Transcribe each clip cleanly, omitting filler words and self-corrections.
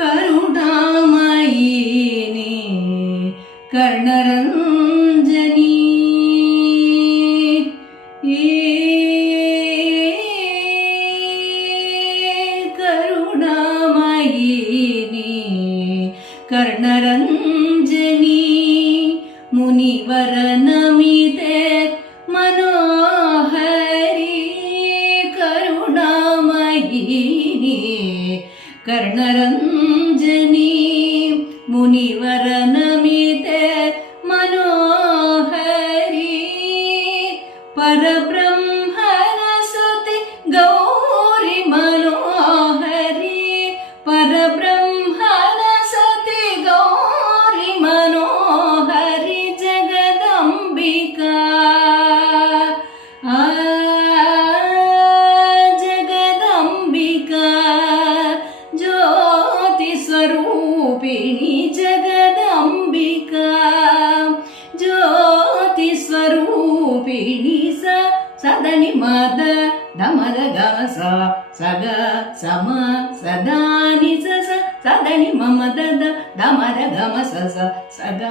ಕರುಣಾಮಯಿನಿ ಕರ್ಣರಂಜನಿ ಕರುಣಾಮಯಿನಿ ಕರ್ಣರಂಜನಿ ಮುನಿವರ ನಮಿತೆ ಮನೋಹರಿ ಕರುಣಾಮಯಿನಿ ಕರ್ಣರಂಜನಿ ಮುನಿವರ ನಮಿತೆ ಮನೋಹರಿ ಪರಬ್ರಹ್ಮನ ಸತಿ ಗೌರಿ ಮನೋಹರಿ ಪರಬ್ರಹ್ಮನ ಸತಿ ಗೌರಿ ಮನೋಹರಿ ಜಗದಂಬಿಕಾ ಜಗದಂಬಿಕಾ ಜ್ಯೋತಿ ಸ್ವರೂಪಿಣಿ ಜಗದಂಬಿಕಾ ಜ್ಯೋತಿ ಸ್ವರೂಪಿಣಿ ಸದನಿ ಮದ ದಮದ ಗಮ ಸಗ ಸಮ ಸದಾನಿ ಸದನಿ ಮಮ ದದ ದಮದ ಗಮ ಸಗ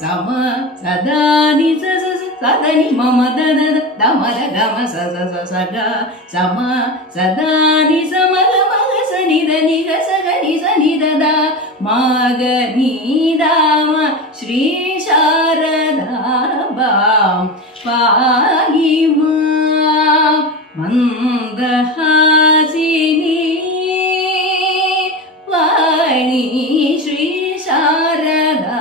ಸಮ ಸದಾನಿ ಸದನಿ ಮಮ ದದ ದಮದ ಗಮ ಸಗ ಸಮ ಸದಾನಿ ಸಮಗ ಮಗ ಸನಿದ ನಿಗ ಸಗ ನಿ ದದ ಮಗ ನೀದಾಮ ಶ್ರೀ ಶಾರದಾ ಪಾಗಿ ಮಂದಹಾಸಿನಿ ವಾಣಿ ಶ್ರೀ ಶಾರದಾ